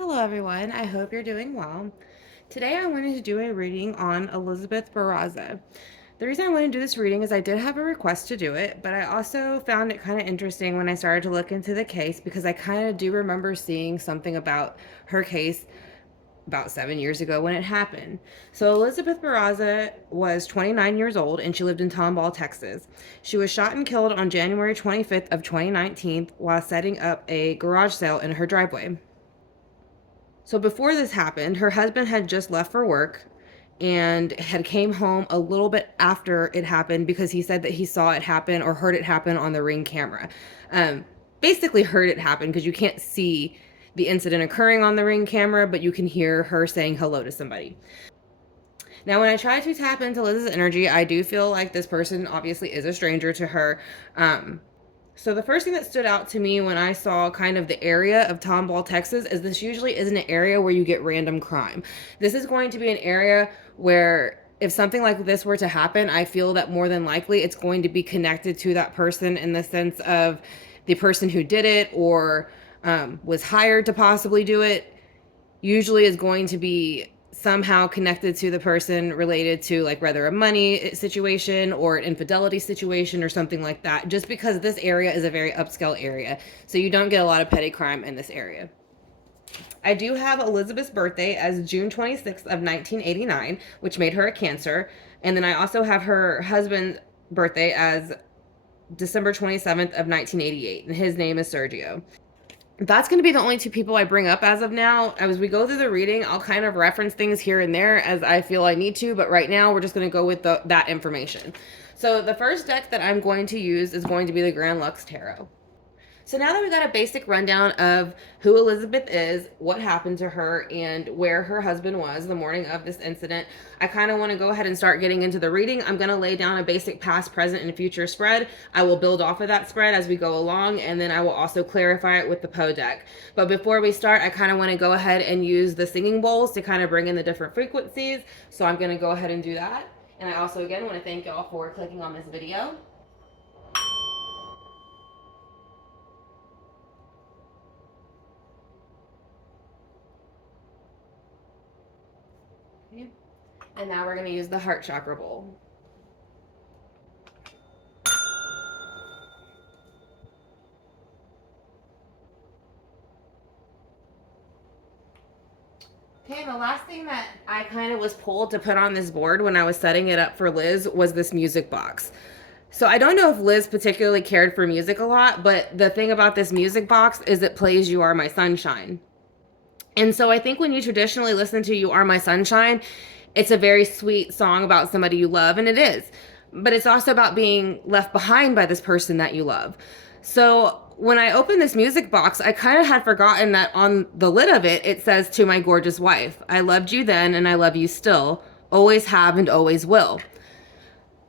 Hello, everyone. I hope you're doing well. Today, I wanted to do a reading on Elizabeth Barraza. The reason I wanted to do this reading is I did have a request to do it, but I also found it kind of interesting when I started to look into the case because I kind of do remember seeing something about her case about 7 years ago when it happened. So Elizabeth Barraza was 29 years old and she lived in Tomball, Texas. She was shot and killed on January 25th of 2019 while setting up a garage sale in her driveway. So before this happened, her husband had just left for work and had came home a little bit after it happened because he said that he saw it happen or heard it happen on the Ring camera. Um, Basically heard it happen because you can't see the incident occurring on the Ring camera, but you can hear her saying hello to somebody. Now, when I try to tap into Liz's energy, I do feel like this person obviously is a stranger to her. So the first thing that stood out to me when I saw kind of the area of Tomball, Texas, is this usually isn't an area where you get random crime. This is going to be an area where if something like this were to happen, I feel that more than likely it's going to be connected to that person in the sense of the person who did it or was hired to possibly do it usually is going to be somehow connected to the person related to like whether a money situation or an infidelity situation or something like that, just because this area is a very upscale area, so you don't get a lot of petty crime in this area. I do have Elizabeth's birthday as June 26th of 1989, which made her a Cancer, and then I also have her husband's birthday as December 27th of 1988, and his name is Sergio. That's going to be the only two people I bring up as of now. As we go through the reading, I'll kind of reference things here and there as I feel I need to, but right now we're just going to go with that information. So the first deck that I'm going to use is going to be the Grand Lux Tarot. So now that we got a basic rundown of who Elizabeth is, what happened to her, and where her husband was the morning of this incident, I kind of want to go ahead and start getting into the reading. I'm going to lay down a basic past, present, and future spread. I will build off of that spread as we go along, and then I will also clarify it with the Poe deck. But before we start, I kind of want to go ahead and use the singing bowls to kind of bring in the different frequencies. So I'm going to go ahead and do that. And I also, again, want to thank y'all for clicking on this video. And now we're going to use the heart chakra bowl. Okay, the last thing that I kind of was pulled to put on this board when I was setting it up for Liz was this music box. So I don't know if Liz particularly cared for music a lot, but the thing about this music box is it plays You Are My Sunshine. And so I think when you traditionally listen to You Are My Sunshine, it's a very sweet song about somebody you love, and it is. But it's also about being left behind by this person that you love. So when I opened this music box, I kind of had forgotten that on the lid of it, it says, "To my gorgeous wife, I loved you then and I love you still, always have and always will."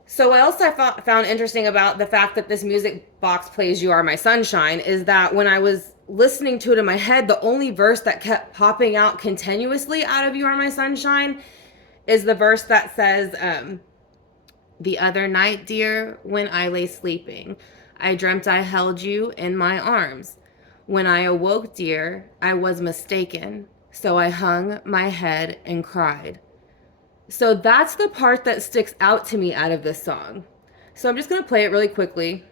So what else I found interesting about the fact that this music box plays You Are My Sunshine is that when I was listening to it in my head, the only verse that kept popping out continuously out of You Are My Sunshine is the verse that says, "The other night, dear, when I lay sleeping, I dreamt I held you in my arms. When I awoke, dear, I was mistaken, so I hung my head and cried." So that's the part that sticks out to me out of this song. So I'm just going to play it really quickly.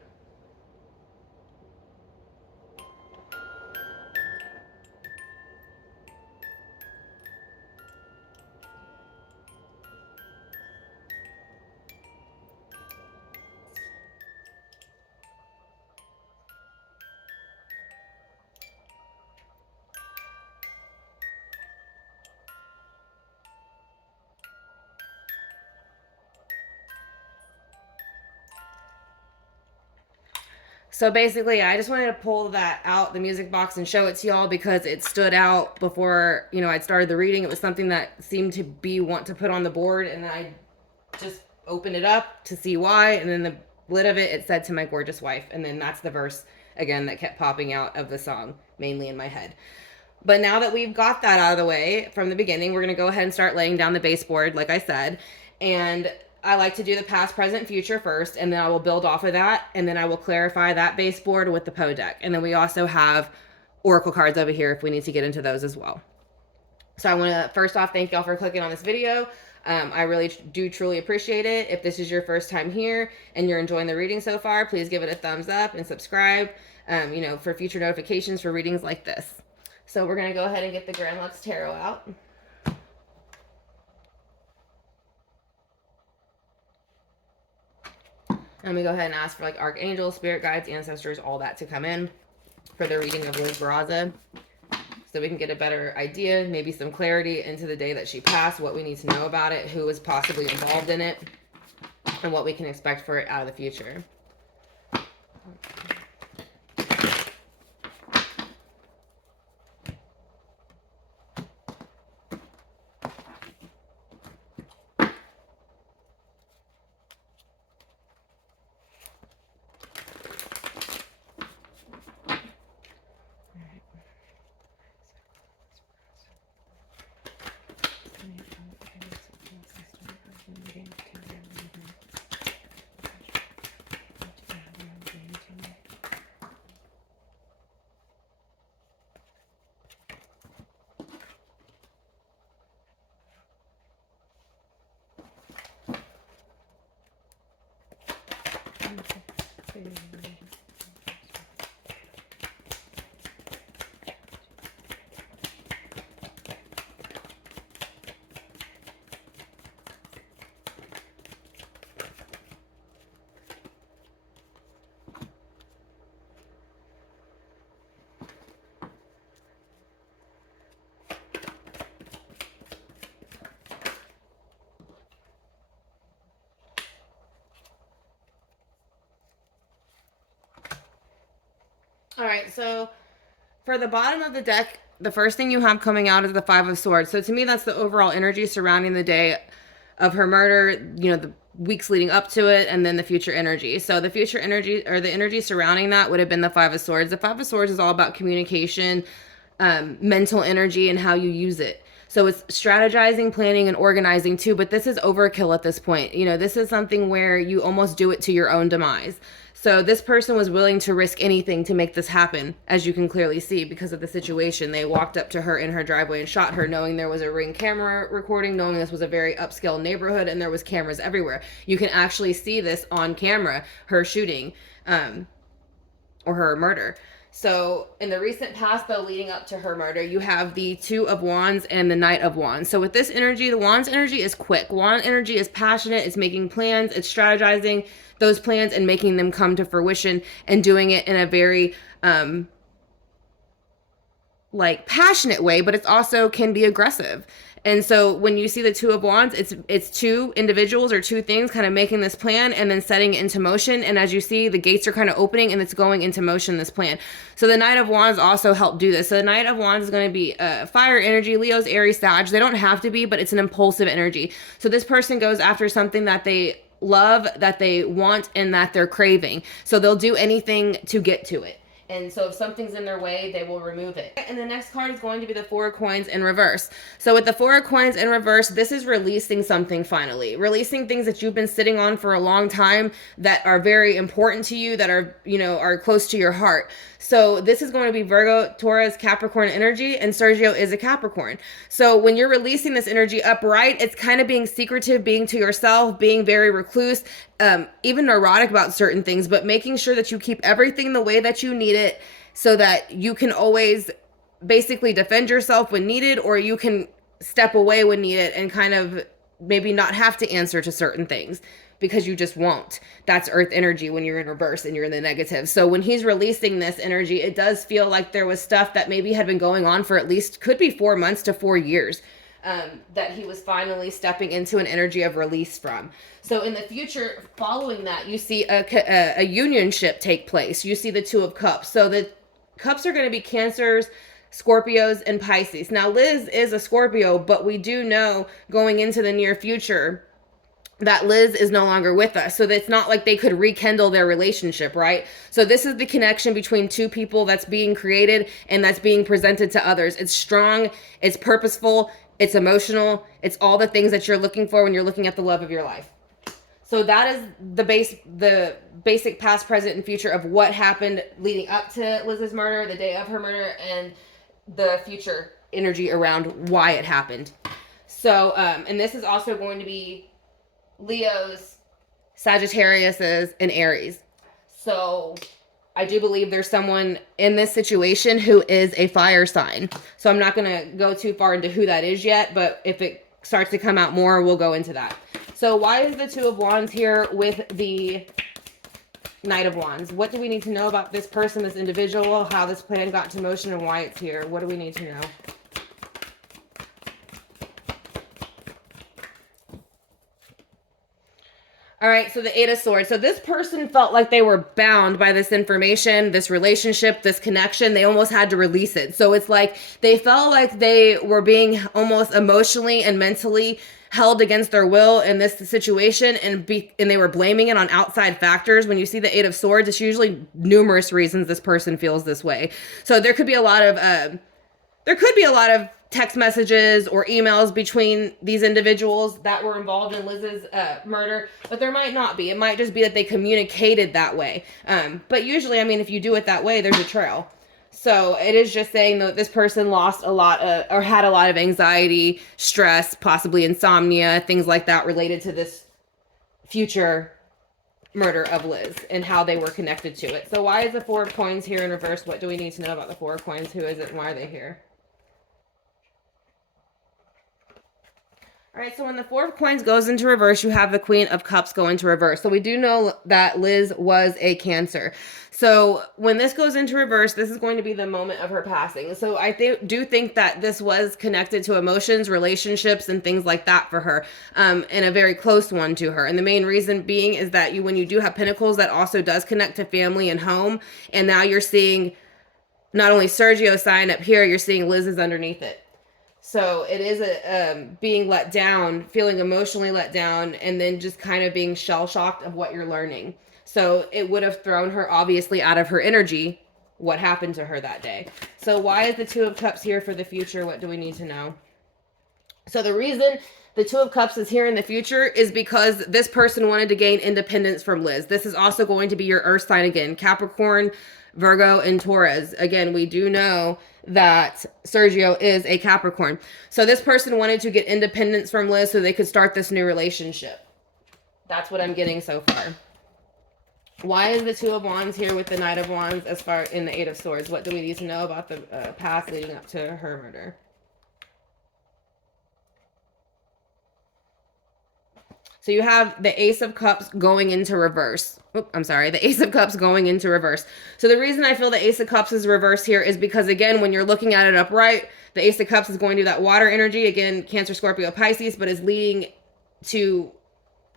So basically, I just wanted to pull that out, the music box, and show it to y'all because it stood out before, I'd started the reading. It was something that seemed to be want to put on the board, and then I just opened it up to see why, and then the lid of it, it said, "To my gorgeous wife," and then that's the verse, again, that kept popping out of the song, mainly in my head. But now that we've got that out of the way from the beginning, we're going to go ahead and start laying down the baseboard, like I said. And I like to do the past, present, future first, and then I will build off of that, and then I will clarify that baseboard with the Poe deck. And then we also have oracle cards over here if we need to get into those as well. So I want to first off thank y'all for clicking on this video. I really do truly appreciate it. If this is your first time here and you're enjoying the reading so far, please give it a thumbs up and subscribe, for future notifications for readings like this. So we're going to go ahead and get the Grand Lux Tarot out. And we go ahead and ask for like archangels, spirit guides, ancestors, all that to come in for the reading of Liz Barraza, so we can get a better idea, maybe some clarity into the day that she passed, what we need to know about it, who is possibly involved in it, and what we can expect for it out of the future. All right, so for the bottom of the deck, the first thing you have coming out is the Five of Swords. So to me, that's the overall energy surrounding the day of her murder, the weeks leading up to it, and then the future energy. So the future energy, or the energy surrounding that, would have been the Five of Swords. The Five of Swords is all about communication, mental energy, and how you use it. So it's strategizing, planning, and organizing too, but this is overkill at this point. This is something where you almost do it to your own demise. So this person was willing to risk anything to make this happen, as you can clearly see, because of the situation. They walked up to her in her driveway and shot her, knowing there was a Ring camera recording, knowing this was a very upscale neighborhood and there was cameras everywhere. You can actually see this on camera, her shooting, or her murder. So in the recent past, though, leading up to her murder, you have the Two of Wands and the Knight of Wands. So with this energy, the Wands energy is quick. Wand energy is passionate. It's making plans. It's strategizing those plans and making them come to fruition, and doing it in a very passionate way, but it's also can be aggressive. And so when you see the Two of Wands, it's two individuals or two things kind of making this plan and then setting it into motion. And as you see, the gates are kind of opening and it's going into motion, this plan. So the Knight of Wands also helped do this. So the Knight of Wands is going to be fire energy, Leo's, Aries, Sag. They don't have to be, but it's an impulsive energy. So this person goes after something that they love, that they want, and that they're craving. So they'll do anything to get to it. And so if something's in their way, they will remove it. And the next card is going to be the Four of Coins in reverse. So with the Four of Coins in reverse, this is releasing something finally. Releasing things that you've been sitting on for a long time that are very important to you, that are, are close to your heart. So this is going to be Virgo, Taurus, Capricorn energy, and Sergio is a Capricorn. So when you're releasing this energy upright, it's kind of being secretive, being to yourself, being very recluse, even neurotic about certain things, but making sure that you keep everything the way that you need it, so that you can always basically defend yourself when needed, or you can step away when needed and kind of maybe not have to answer to certain things, because you just won't. That's Earth energy when you're in reverse and you're in the negative. So when he's releasing this energy, it does feel like there was stuff that maybe had been going on for at least, could be 4 months to 4 years, that he was finally stepping into an energy of release from. So in the future, following that, you see a unionship take place. You see the Two of Cups. So the cups are going to be Cancers, Scorpios, and Pisces. Now, Liz is a Scorpio, but we do know going into the near future that Liz is no longer with us. So it's not like they could rekindle their relationship, right? So this is the connection between two people that's being created and that's being presented to others. It's strong, it's purposeful, it's emotional, it's all the things that you're looking for when you're looking at the love of your life. So that is the basic past, present, and future of what happened leading up to Liz's murder, the day of her murder, and the future energy around why it happened. So, and this is also going to be Leo's, Sagittarius's, and Aries. So I do believe there's someone in this situation who is a fire sign. So I'm not going to go too far into who that is yet, but if it starts to come out more, we'll go into that. So why is the Two of Wands here with the Knight of Wands? What do we need to know about this person, this individual, how this plan got into motion, and why it's here? What do we need to know? All right, so the Eight of Swords. So this person felt like they were bound by this information, this relationship, this connection. They almost had to release it. So it's like they felt like they were being almost emotionally and mentally held against their will in this situation, and they were blaming it on outside factors. When you see the Eight of Swords, it's usually numerous reasons this person feels this way. So there could be a lot of text messages or emails between these individuals that were involved in Liz's murder, but there might not be. It might just be that they communicated that way. But usually, I mean, if you do it that way, there's a trail. So it is just saying that this person lost a lot or had a lot of anxiety, stress, possibly insomnia, things like that related to this future murder of Liz and how they were connected to it. So why is the Four of Coins here in reverse? What do we need to know about the Four of Coins? Who is it and why are they here? All right, so when the Four of Coins goes into reverse, you have the Queen of Cups go into reverse. So we do know that Liz was a Cancer. So when this goes into reverse, this is going to be the moment of her passing. So I do think that this was connected to emotions, relationships, and things like that for her, and a very close one to her. And the main reason being is that when you do have Pentacles, that also does connect to family and home. And now you're seeing not only Sergio's sign up here, you're seeing Liz's underneath it. So it is being let down, feeling emotionally let down, and then just kind of being shell-shocked of what you're learning. So it would have thrown her obviously out of her energy, what happened to her that day. So why is the Two of Cups here for the future? What do we need to know? So the reason the Two of Cups is here in the future is because this person wanted to gain independence from Liz. This is also going to be your Earth sign again, Capricorn, Virgo, and Taurus. Again, we do know that Sergio is a Capricorn. So this person wanted to get independence from Liz so they could start this new relationship. That's what I'm getting so far. Why is the Two of Wands here with the Knight of Wands as far in the Eight of Swords? What do we need to know about the past leading up to her murder? So you have the Ace of Cups going into reverse. The Ace of Cups going into reverse. So the reason I feel the Ace of Cups is reverse here is because, again, when you're looking at it upright, the Ace of Cups is going to that water energy. Again, Cancer, Scorpio, Pisces, but is leading to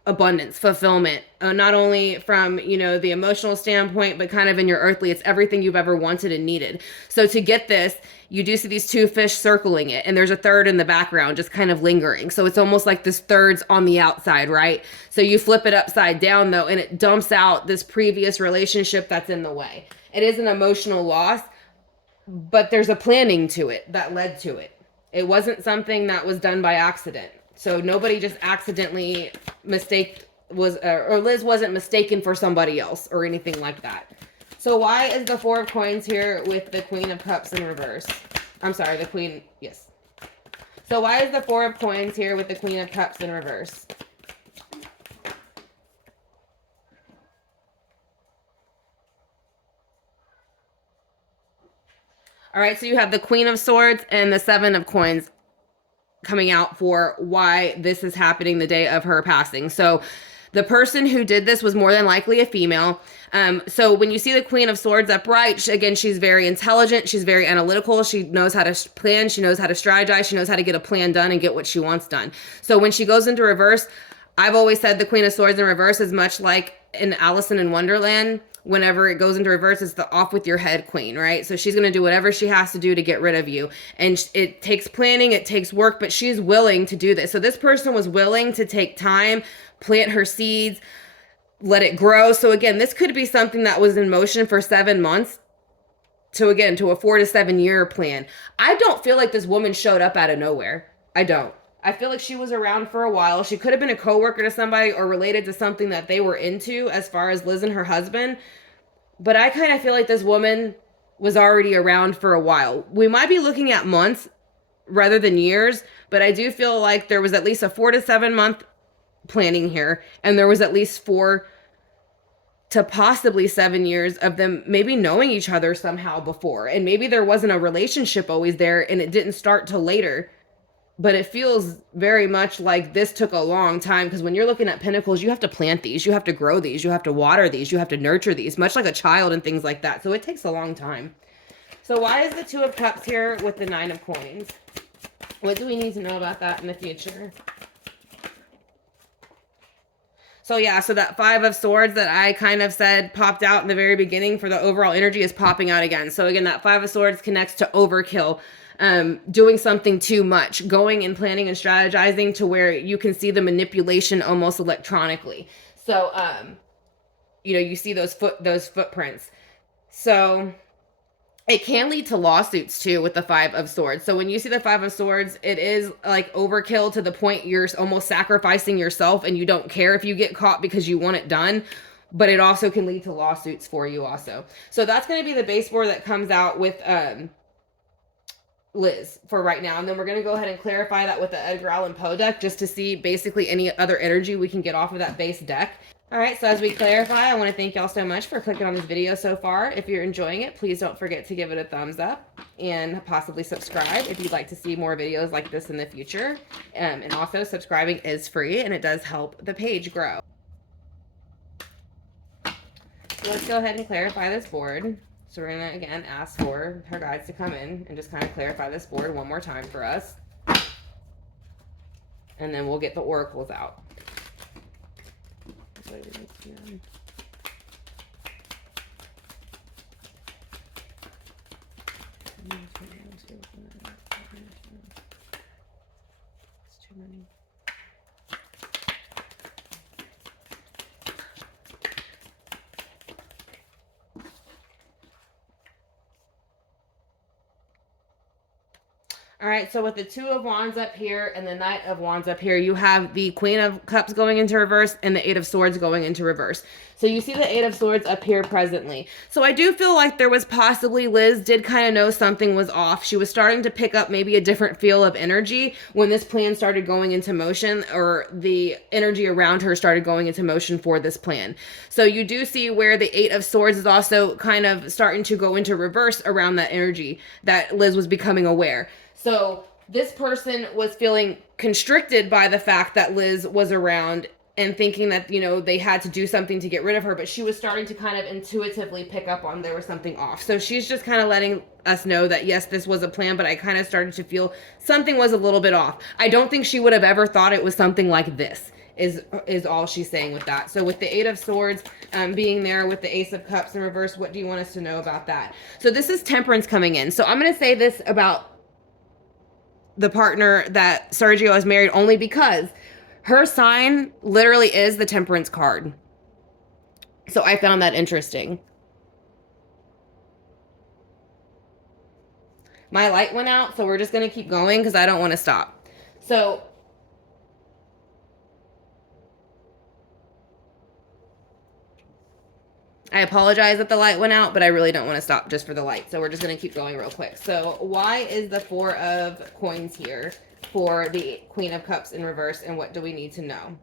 abundance, fulfillment, not only from, the emotional standpoint, but kind of in your earthly, it's everything you've ever wanted and needed. So to get this, you do see these two fish circling it, and there's a third in the background just kind of lingering. So it's almost like this third's on the outside, right? So you flip it upside down though, and it dumps out this previous relationship that's in the way. It is an emotional loss, but there's a planning to it that led to it. It wasn't something that was done by accident. So nobody just accidentally or Liz wasn't mistaken for somebody else or anything like that. So why is the Four of Coins here with the Queen of Cups in reverse? I'm sorry, the Queen, yes. So why is the Four of Coins here with the Queen of Cups in reverse? All right, so you have the Queen of Swords and the Seven of Coins coming out for why this is happening the day of her passing. So the person who did this was more than likely a female. So when you see the Queen of Swords upright, again, she's very intelligent. She's very analytical. She knows how to plan. She knows how to strategize. She knows how to get a plan done and get what she wants done. So when she goes into reverse, I've always said the Queen of Swords in reverse is much like in Alice in Wonderland. Whenever it goes into reverse, it's the off with your head queen, right? So she's going to do whatever she has to do to get rid of you. And it takes planning, it takes work, but she's willing to do this. So this person was willing to take time, plant her seeds, let it grow. So again, this could be something that was in motion for 7 months to a 4 to 7 year plan. I don't feel like this woman showed up out of nowhere. I don't. I feel like she was around for a while. She could have been a coworker to somebody or related to something that they were into as far as Liz and her husband. But I kind of feel like this woman was already around for a while. We might be looking at months, rather than years, but I do feel like there was at least a 4 to 7 month planning here, and there was at least 4 to possibly 7 years of them maybe knowing each other somehow before, and maybe there wasn't a relationship always there and it didn't start till later. But it feels very much like this took a long time, because when you're looking at pentacles, you have to plant these, you have to grow these, you have to water these, you have to nurture these, much like a child and things like that. So it takes a long time. So why is the Two of Cups here with the Nine of Coins? What do we need to know about that in the future? So yeah, so that Five of Swords that I kind of said popped out in the very beginning for the overall energy is popping out again. So again, that Five of Swords connects to overkill, doing something too much, going and planning and strategizing to where you can see the manipulation almost electronically. So, you know, you see those footprints. So it can lead to lawsuits too with the Five of Swords. So when you see the Five of Swords, it is like overkill to the point you're almost sacrificing yourself and you don't care if you get caught because you want it done. But it also can lead to lawsuits for you also. So that's going to be the base board that comes out with Liz for right now. And then we're going to go ahead and clarify that with the Edgar Allan Poe deck just to see basically any other energy we can get off of that base deck. All right, so as we clarify, I want to thank y'all so much for clicking on this video so far. If you're enjoying it, please don't forget to give it a thumbs up and possibly subscribe if you'd like to see more videos like this in the future. And also, subscribing is free and it does help the page grow. So let's go ahead and clarify this board. So we're going to, again, ask for her guides to come in and just kind of clarify this board one more time for us. And then we'll get the oracles out. All right, so with the Two of Wands up here and the Knight of Wands up here, you have the Queen of Cups going into reverse and the Eight of Swords going into reverse. So you see the Eight of Swords up here presently. So I do feel like there was possibly, Liz did kind of know something was off. She was starting to pick up maybe a different feel of energy when this plan started going into motion, or the energy around her started going into motion for this plan. So you do see where the Eight of Swords is also kind of starting to go into reverse around that energy that Liz was becoming aware. So this person was feeling constricted by the fact that Liz was around and thinking that, you know, they had to do something to get rid of her, but she was starting to kind of intuitively pick up on there was something off. So she's just kind of letting us know that, yes, this was a plan, but I kind of started to feel something was a little bit off. I don't think she would have ever thought it was something like this, is all she's saying with that. So with the Eight of Swords being there with the Ace of Cups in reverse, what do you want us to know about that? So this is Temperance coming in. So I'm going to say this about the partner that Sergio has married only because her sign literally is the Temperance card. So I found that interesting. My light went out, so we're just going to keep going because I don't want to stop. So I apologize that the light went out, but I really don't want to stop just for the light. So we're just going to keep going real quick. So why is the Four of Coins here for the Queen of Cups in reverse, and what do we need to know?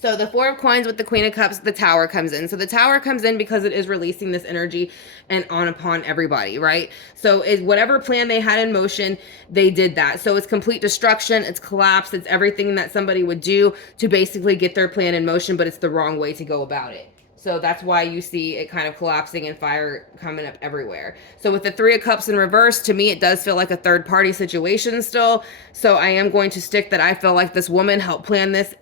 So the Four of Coins with the Queen of Cups, the Tower comes in. So the Tower comes in because it is releasing this energy and on upon everybody, right? So whatever plan they had in motion, they did that. So it's complete destruction, it's collapse, it's everything that somebody would do to basically get their plan in motion, but it's the wrong way to go about it. So that's why you see it kind of collapsing and fire coming up everywhere. So with the Three of Cups in reverse, to me, it does feel like a third party situation still. So I am going to stick that I feel like this woman helped plan this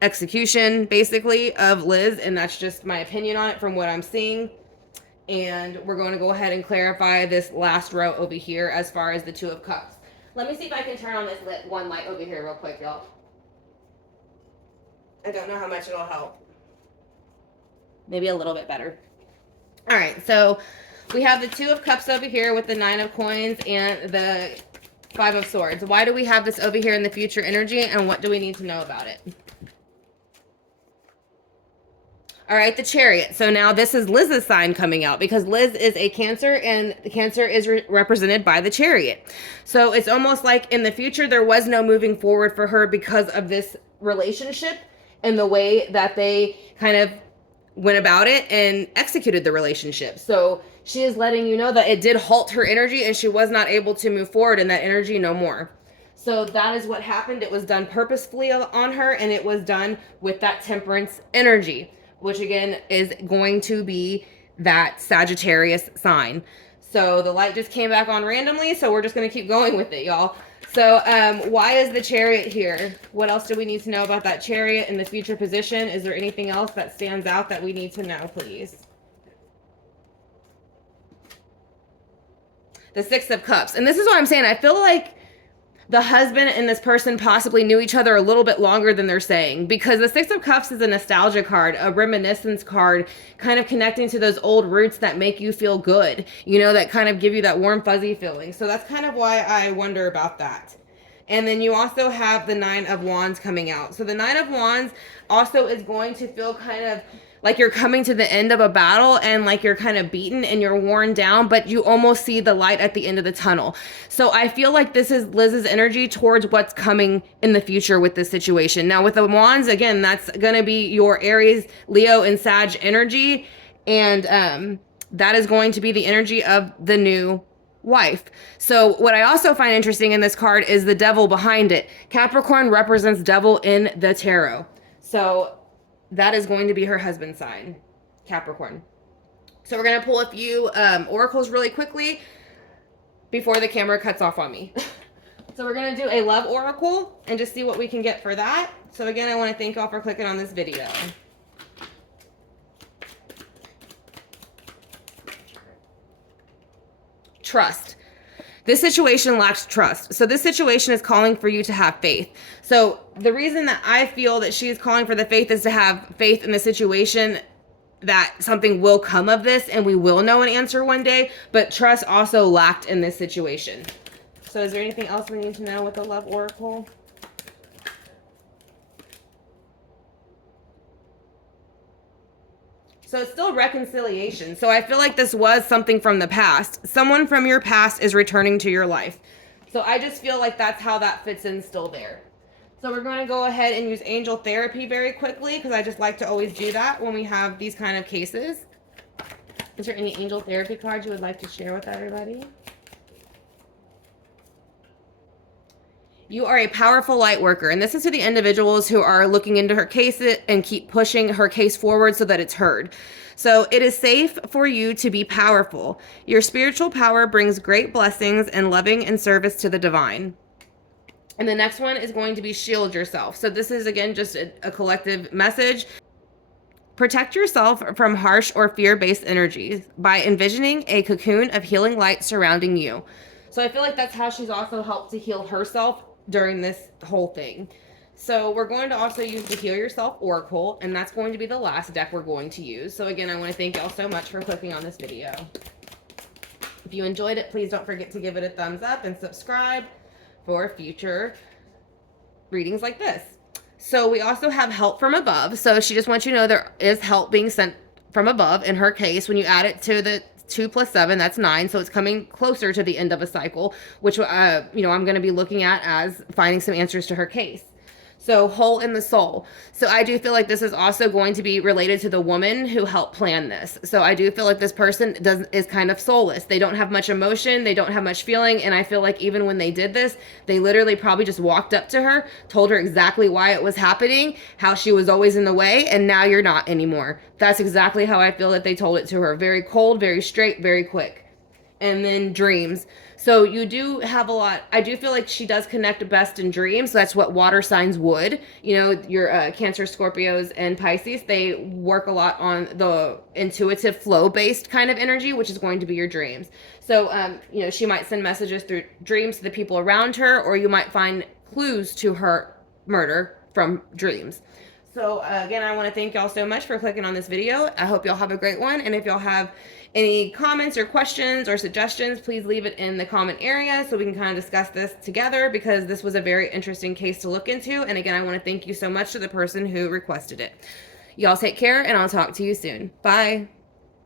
execution, basically, of Liz. And that's just my opinion on it from what I'm seeing. And we're going to go ahead and clarify this last row over here as far as the Two of Cups. Let me see if I can turn on this one light over here real quick, y'all. I don't know how much it'll help. Maybe a little bit better. All right, so we have the Two of Cups over here with the Nine of Coins and the Five of Swords. Why do we have this over here in the future energy, and what do we need to know about it? All right, the Chariot. So now this is Liz's sign coming out because Liz is a Cancer and the Cancer is represented by the Chariot. So it's almost like in the future there was no moving forward for her because of this relationship and the way that they kind of went about it and executed the relationship. So she is letting you know that it did halt her energy and she was not able to move forward in that energy no more. So that is what happened. It was done purposefully on her, and it was done with that Temperance energy, which again is going to be that Sagittarius sign. So the light just came back on randomly, so we're just going to keep going with it, y'all. So why is the Chariot here? What else do we need to know about that Chariot in the future position? Is there anything else that stands out that we need to know, please? The Six of Cups. And this is what I'm saying. I feel like the husband and this person possibly knew each other a little bit longer than they're saying, because the Six of Cups is a nostalgia card, a reminiscence card, kind of connecting to those old roots that make you feel good, you know, that kind of give you that warm fuzzy feeling. So that's kind of why I wonder about that. And then you also have the Nine of Wands coming out. So the Nine of Wands also is going to feel kind of like you're coming to the end of a battle and like you're kind of beaten and you're worn down, but you almost see the light at the end of the tunnel. So I feel like this is Liz's energy towards what's coming in the future with this situation. Now with the Wands, again, that's going to be your Aries, Leo, and Sag energy. And that is going to be the energy of the new wife. So what I also find interesting in this card is the devil behind it. Capricorn represents devil in the tarot. So that is going to be her husband's sign, Capricorn. So we're going to pull a few oracles really quickly before the camera cuts off on me. So we're going to do a love oracle and just see what we can get for that. So again, I want to thank y'all for clicking on this video. Trust. This situation lacks trust. So this situation is calling for you to have faith. So the reason that I feel that she is calling for the faith is to have faith in the situation that something will come of this and we will know an answer one day, but trust also lacked in this situation. So is there anything else we need to know with the love oracle? So it's still reconciliation. So I feel like this was something from the past. Someone from your past is returning to your life. So I just feel like that's how that fits in still there. So we're going to go ahead and use angel therapy very quickly because I just like to always do that when we have these kind of cases. Is there any angel therapy cards you would like to share with everybody? You are a powerful light worker, and this is to the individuals who are looking into her case and keep pushing her case forward so that it's heard. So it is safe for you to be powerful. Your spiritual power brings great blessings and loving and service to the divine. And the next one is going to be shield yourself. So this is, again, just a collective message. Protect yourself from harsh or fear-based energies by envisioning a cocoon of healing light surrounding you. So I feel like that's how she's also helped to heal herself during this whole thing. So we're going to also use the Heal Yourself Oracle, and that's going to be the last deck we're going to use. So again, I want to thank y'all so much for clicking on this video. If you enjoyed it, please don't forget to give it a thumbs up and subscribe for future readings like this. So we also have help from above. So she just wants you to know there is help being sent from above in her case. When you add it to the 2 plus 7, that's 9. So it's coming closer to the end of a cycle, which, I'm going to be looking at as finding some answers to her case. So hole in the soul. So I do feel like this is also going to be related to the woman who helped plan this. So I do feel like this person is kind of soulless. They don't have much emotion. They don't have much feeling. And I feel like even when they did this, they literally probably just walked up to her, told her exactly why it was happening, how she was always in the way, and now you're not anymore. That's exactly how I feel that they told it to her. Very cold, very straight, very quick. And then dreams. So you do have a lot. I do feel like she does connect best in dreams. That's what water signs would. Your Cancer, Scorpios, and Pisces, they work a lot on the intuitive flow-based kind of energy, which is going to be your dreams. So, she might send messages through dreams to the people around her, or you might find clues to her murder from dreams. So, again, I want to thank y'all so much for clicking on this video. I hope y'all have a great one. And if y'all have any comments or questions or suggestions, please leave it in the comment area so we can kind of discuss this together, because this was a very interesting case to look into. And again, I want to thank you so much to the person who requested it. Y'all take care, and I'll talk to you soon. Bye.